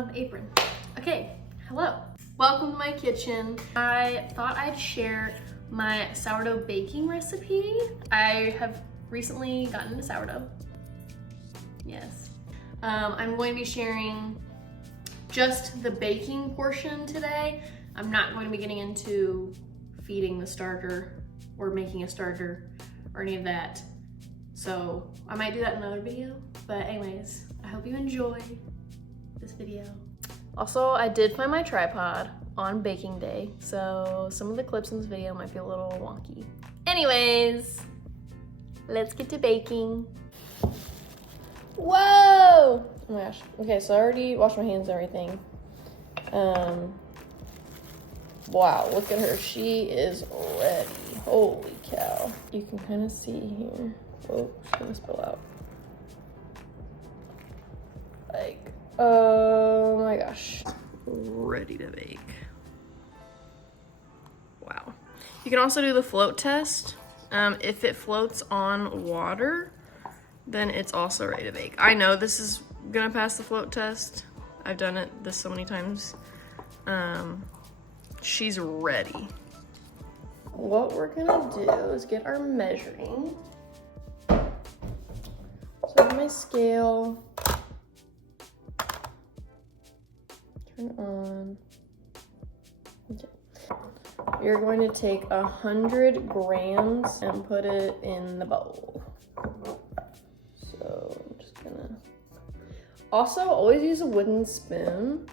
Oh, the apron. Okay, hello. Welcome to my kitchen. I thought I'd share my sourdough baking recipe. I have recently gotten into sourdough. Yes. I'm going to be sharing just the baking portion today. I'm not going to be getting into feeding the starter or making a starter or any of that. So I might do that in another video, but anyways, I hope you enjoy this video. Also, I did find my tripod on baking day, so some of the clips in this video might be a little wonky. Anyways, let's get to baking. Whoa! Oh my gosh. Okay, so I already washed my hands and everything. Wow, look at her. She is ready. Holy cow. You can kind of see here. Oh, she's gonna spill out. Like, oh my gosh. Ready to bake. Wow. You can also do the float test. If it floats on water, then it's also ready to bake. I know this is gonna pass the float test. I've done this so many times. She's ready. What we're gonna do is get our measuring. So I have my scale. Turn on. Okay. You're going to take 100 grams and put it in the bowl. So I'm just gonna. Also, always use a wooden spoon.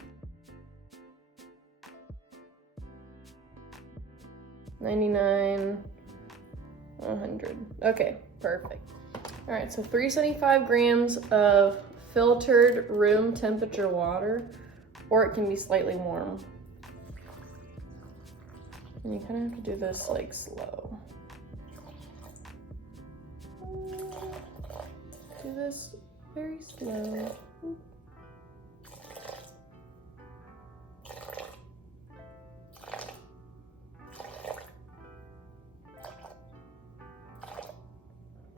99, 100. Okay, perfect. All right, so 375 grams of filtered room temperature water, or it can be slightly warm. And you kind of have to do this like slow. Do this very slow.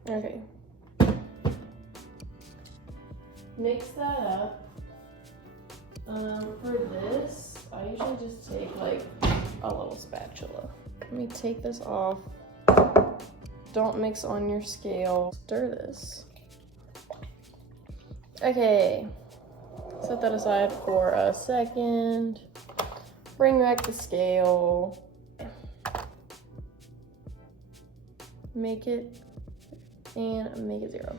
Okay. Mix that up. For this, I usually just take like a little spatula. Let me take this off. Don't mix on your scale. Stir this. Okay. Set that aside for a second. Bring back the scale. Make it 0.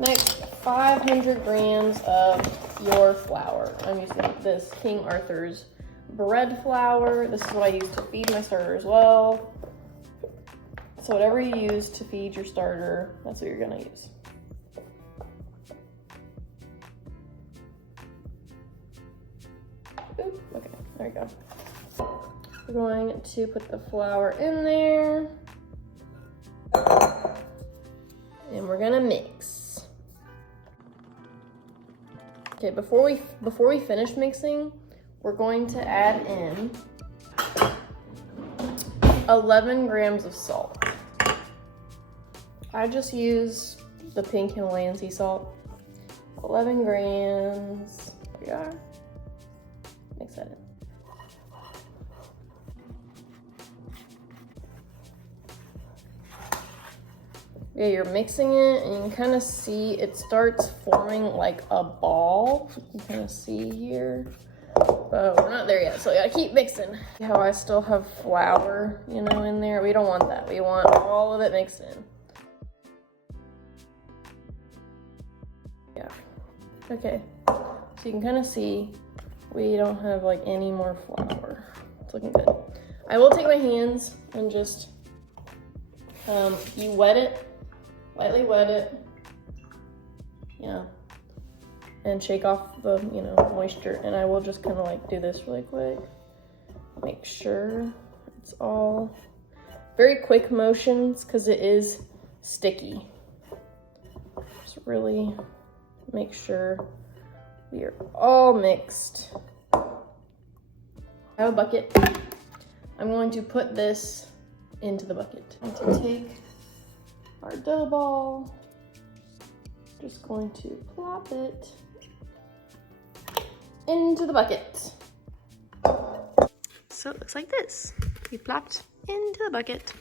Next, 500 grams of your flour. I'm using this King Arthur's bread flour. This is what I use to feed my starter as well. So whatever you use to feed your starter, that's what you're gonna use. Oop, okay, there we go. We're going to put the flour in there. And we're gonna mix. Okay, before we finish mixing, we're going to add in 11 grams of salt. I just use the pink Himalayan sea salt. 11 grams. There we are. Mix that in. Yeah, you're mixing it and you can kind of see it starts forming like a ball. You can kind of see here, but we're not there yet. So you gotta keep mixing. How I still have flour, you know, in there. We don't want that. We want all of it mixed in. Yeah. Okay. So you can kind of see we don't have like any more flour. It's looking good. I will take my hands and just, you wet it. Lightly wet it, yeah, and shake off the, you know, moisture. And I will just kind of like do this really quick. Make sure it's all very quick motions because it is sticky. Just really make sure we are all mixed. I have a bucket. I'm going to put this into the bucket. I'm going to take our dough ball, just going to plop it into the bucket. So it looks like this. We plopped into the bucket.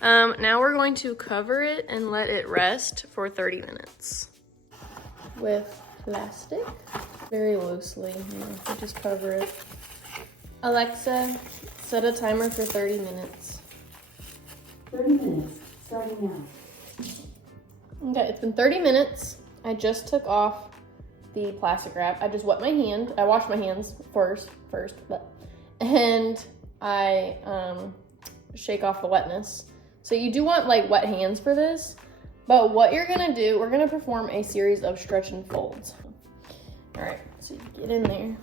Now we're going to cover it and let it rest for 30 minutes. With plastic, very loosely, I just cover it. Alexa, set a timer for 30 minutes. 30 minutes, starting now. Okay, it's been 30 minutes. I just took off the plastic wrap. I just wet my hand. I washed my hands first, and I shake off the wetness. So you do want like wet hands for this, but what you're gonna do, we're gonna perform a series of stretch and folds. All right, so you get in there,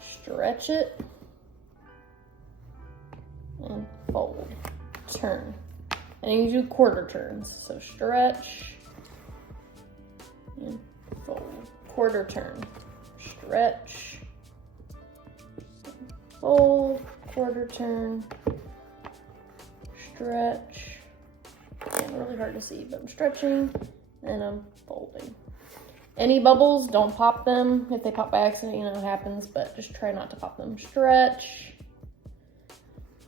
stretch it, and fold, turn. And you do quarter turns, so stretch and fold, quarter turn, stretch, fold, quarter turn, stretch. Again, really hard to see, but I'm stretching and I'm folding. Any bubbles, don't pop them. If they pop by accident, you know what happens, but just try not to pop them. Stretch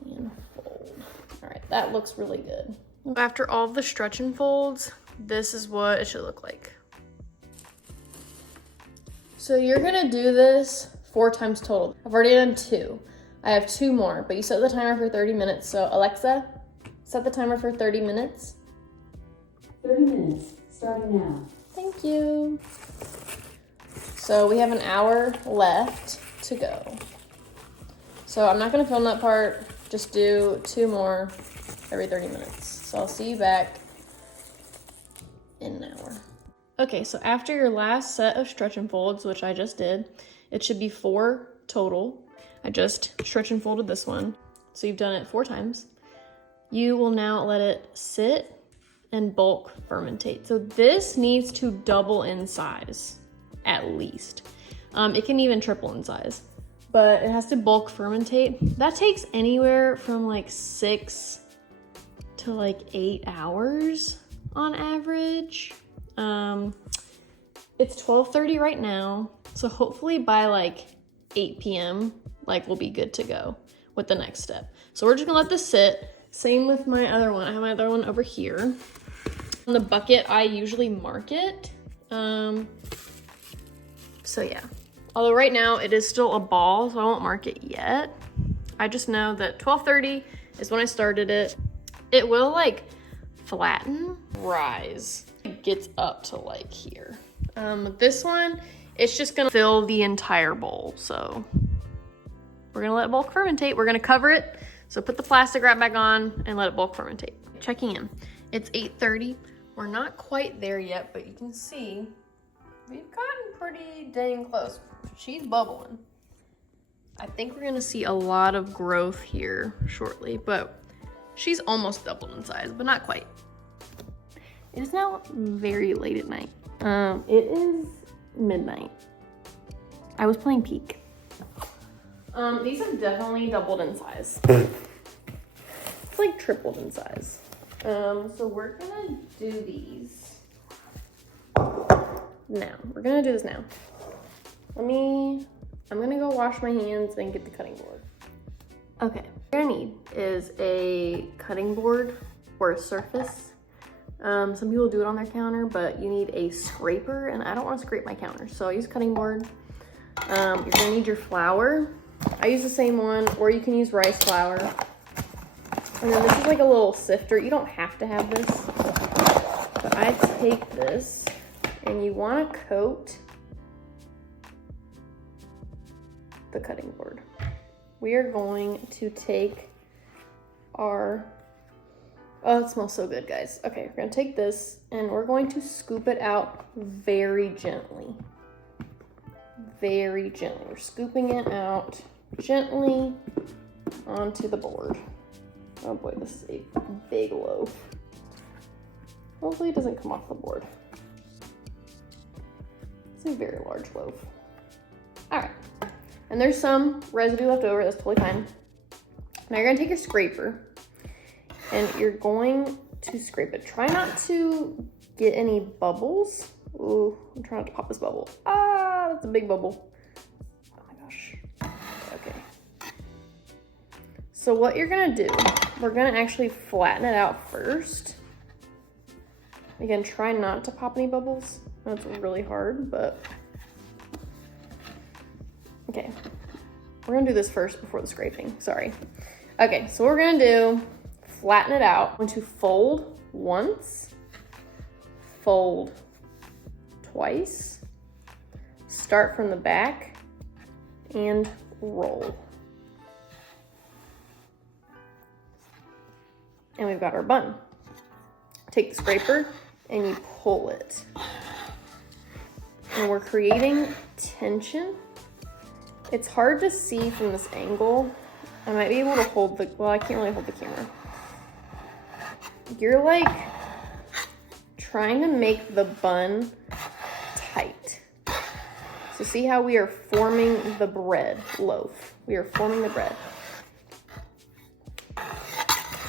and fold. All right, that looks really good. After all the stretch and folds, this is what it should look like. So you're gonna do this 4 times total. I've already done 2. I have 2 more, but you set the timer for 30 minutes. So Alexa, set the timer for 30 minutes. 30 minutes, starting now. Thank you. So we have an hour left to go. So I'm not gonna film that part, just do 2 more every 30 minutes. So I'll see you back in an hour. Okay, so after your last set of stretch and folds, which I just did, it should be 4 total. I just stretch and folded this one. So you've done it 4 times. You will now let it sit and bulk fermentate. So this needs to double in size, at least. It can even triple in size, but it has to bulk fermentate. That takes anywhere from like 6 to like 8 hours on average. It's 12:30 right now, so hopefully by like 8 p.m. like we'll be good to go with the next step. So we're just gonna let this sit. Same with my other one. I have my other one over here. On the bucket, I usually mark it. So yeah. Although right now it is still a ball, so I won't mark it yet. I just know that 12:30 is when I started it. It will like flatten, rise. It gets up to like here. This one, it's just gonna fill the entire bowl. So we're gonna let it bulk fermentate. We're gonna cover it. So put the plastic wrap back on and let it bulk fermentate. Checking in. It's 8:30. We're not quite there yet, but you can see we've gotten pretty dang close. She's bubbling. I think we're gonna see a lot of growth here shortly, but she's almost doubled in size, but not quite. It is now very late at night. It is midnight. I was playing Peek. These have definitely doubled in size. It's like tripled in size. So we're gonna do these now. We're gonna do this now. I'm gonna go wash my hands and get the cutting board. Okay, what you're gonna need is a cutting board or a surface. Some people do it on their counter, but you need a scraper, and I don't want to scrape my counter, so I use cutting board. You're gonna need your flour. I use the same one, or you can use rice flour. And then this is like a little sifter. You don't have to have this, but I take this, and you want to coat the cutting board. We are going to take our, oh, it smells so good, guys. Okay, we're gonna take this and we're going to scoop it out very gently. Very gently. We're scooping it out gently onto the board. Oh boy, this is a big loaf. Hopefully it doesn't come off the board. It's a very large loaf. All right, and there's some residue left over, that's totally fine. Now you're gonna take your scraper and you're going to scrape it. Try not to get any bubbles. Ooh, I'm trying not to pop this bubble. Ah, that's a big bubble. Oh my gosh. Okay. So what you're gonna do, we're gonna actually flatten it out first. Again, try not to pop any bubbles. That's really hard, but okay. We're gonna do this first before the scraping, sorry. Okay, so what we're gonna do, flatten it out. I'm going to fold once, fold twice, start from the back, and roll. And we've got our bun. Take the scraper and you pull it. And we're creating tension. It's hard to see from this angle. I might be able to hold the, well, I can't really hold the camera. You're like trying to make the bun tight. So see how we are forming the bread loaf. We are forming the bread.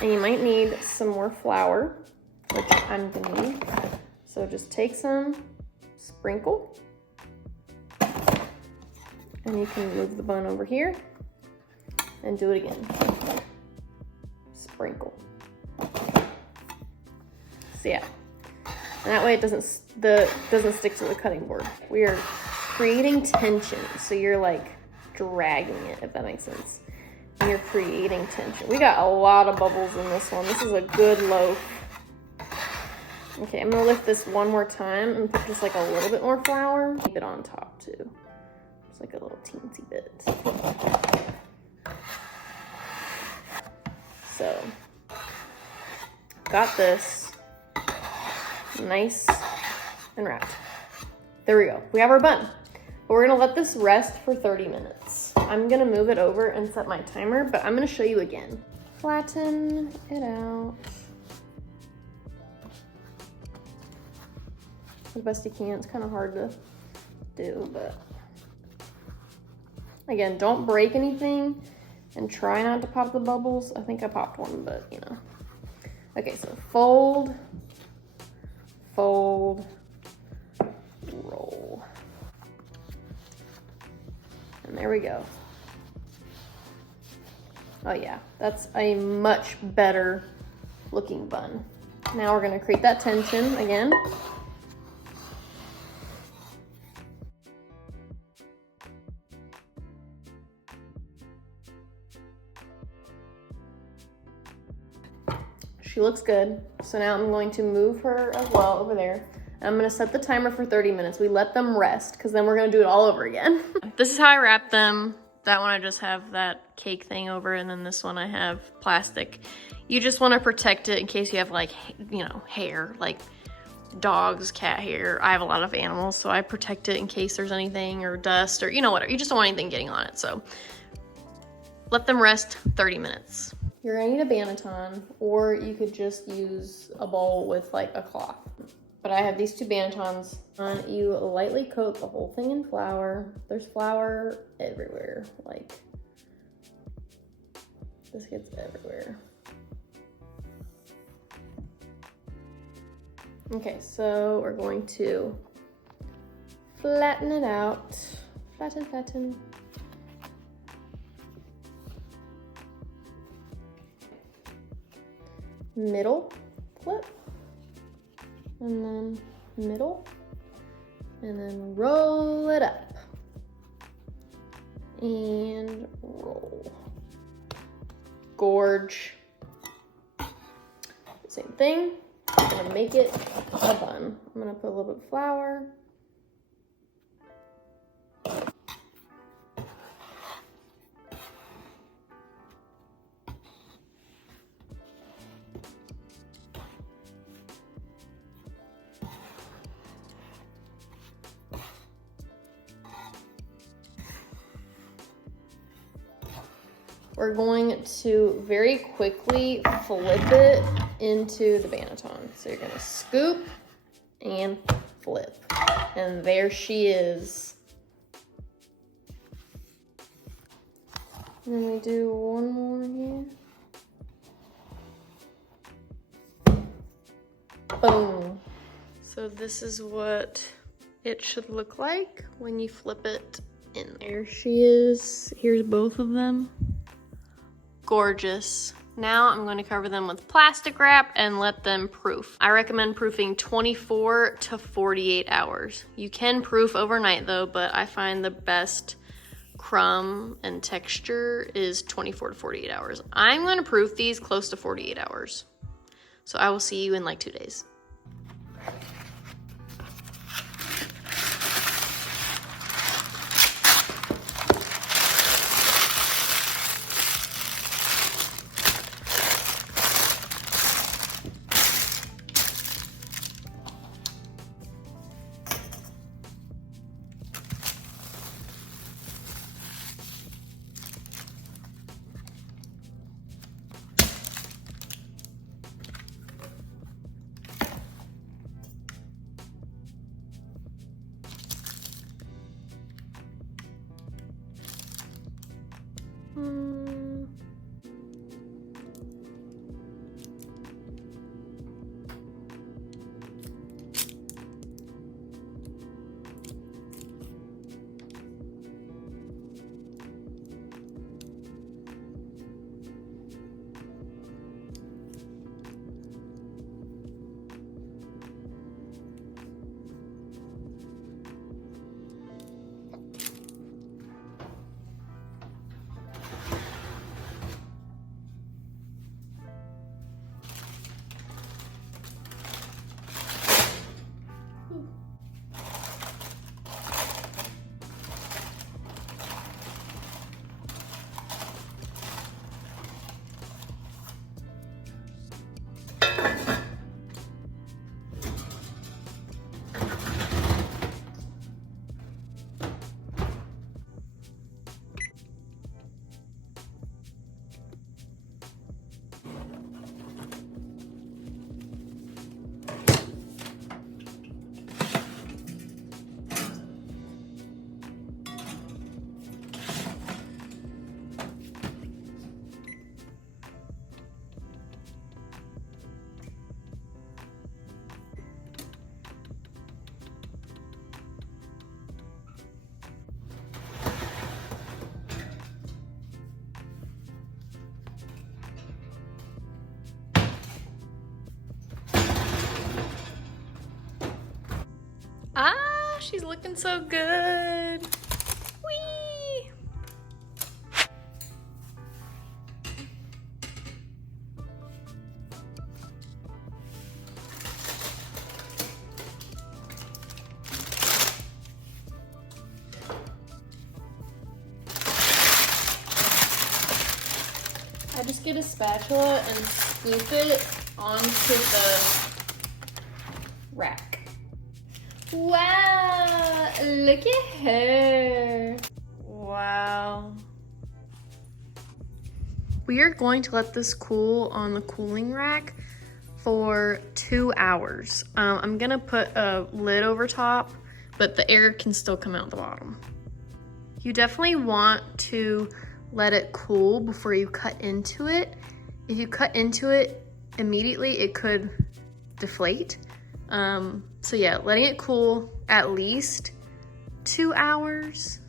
And you might need some more flour, which I'm gonna need. So just take some, sprinkle, and you can move the bun over here and do it again. Sprinkle. So yeah, and that way it doesn't stick to the cutting board. We are creating tension, so you're like dragging it, if that makes sense. And you're creating tension. We got a lot of bubbles in this one. This is a good loaf. Okay, I'm gonna lift this one more time and put just like a little bit more flour. Keep it on top too. Just like a little teensy bit. So, got this nice and wrapped. There we go. We have our bun. But we're gonna let this rest for 30 minutes. I'm gonna move it over and set my timer, but I'm gonna show you again. Flatten it out as best you can. It's kind of hard to do, but again, don't break anything and try not to pop the bubbles. I think I popped one, but you know. Okay, so fold, fold, roll. And there we go. Oh yeah, that's a much better looking bun. Now we're gonna create that tension again. She looks good. So now I'm going to move her as well over there. And I'm gonna set the timer for 30 minutes. We let them rest because then we're gonna do it all over again. This is how I wrap them. That one I just have that cake thing over, and then this one I have plastic. You just wanna protect it in case you have like, you know, hair, like dogs, cat hair. I have a lot of animals, so I protect it in case there's anything or dust or, you know, whatever. You just don't want anything getting on it, so. Let them rest 30 minutes. You're gonna need a Banneton, or you could just use a bowl with like a cloth. But I have these two Bannetons. You lightly coat the whole thing in flour. There's flour everywhere. Like, this gets everywhere. Okay, so we're going to flatten it out. Flatten, flatten. Middle flip, and then middle, and then roll it up, and roll. Gorge. Same thing. I'm gonna make it a bun. I'm gonna put a little bit of flour. We're going to very quickly flip it into the Banneton. So you're gonna scoop and flip. And there she is. And then we do one more here. Boom. So this is what it should look like when you flip it in. There she is. Here's both of them. Gorgeous. Now I'm going to cover them with plastic wrap and let them proof. I recommend proofing 24 to 48 hours. You can proof overnight though, but I find the best crumb and texture is 24 to 48 hours. I'm going to proof these close to 48 hours. So I will see you in like 2 days. Ah, she's looking so good. Whee! I just get a spatula and scoop it onto the rack. Wow, look at her. Wow. We are going to let this cool on the cooling rack for 2 hours. I'm gonna put a lid over top, but the air can still come out the bottom. You definitely want to let it cool before you cut into it. If you cut into it immediately, it could deflate. So yeah, letting it cool at least 2 hours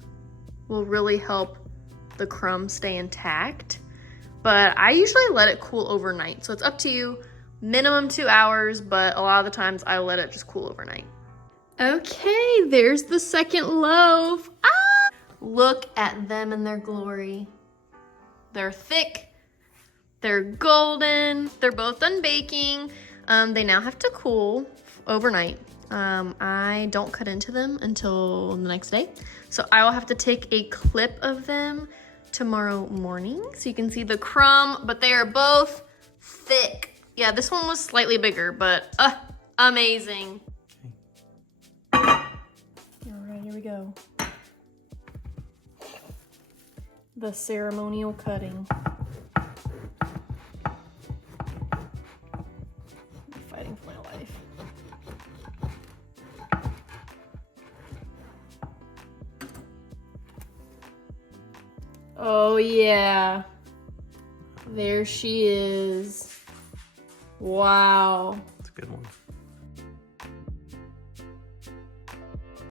will really help the crumb stay intact. But I usually let it cool overnight. So it's up to you, minimum 2 hours, but a lot of the times I let it just cool overnight. Okay, there's the second loaf. Ah! Look at them in their glory. They're thick, they're golden, they're both done baking. They now have to cool overnight. I don't cut into them until the next day. So I will have to take a clip of them tomorrow morning so you can see the crumb, but they are both thick. Yeah, this one was slightly bigger, but amazing. All right, here we go. The ceremonial cutting. I'm fighting for my life. Oh yeah, there she is. Wow. It's a good one.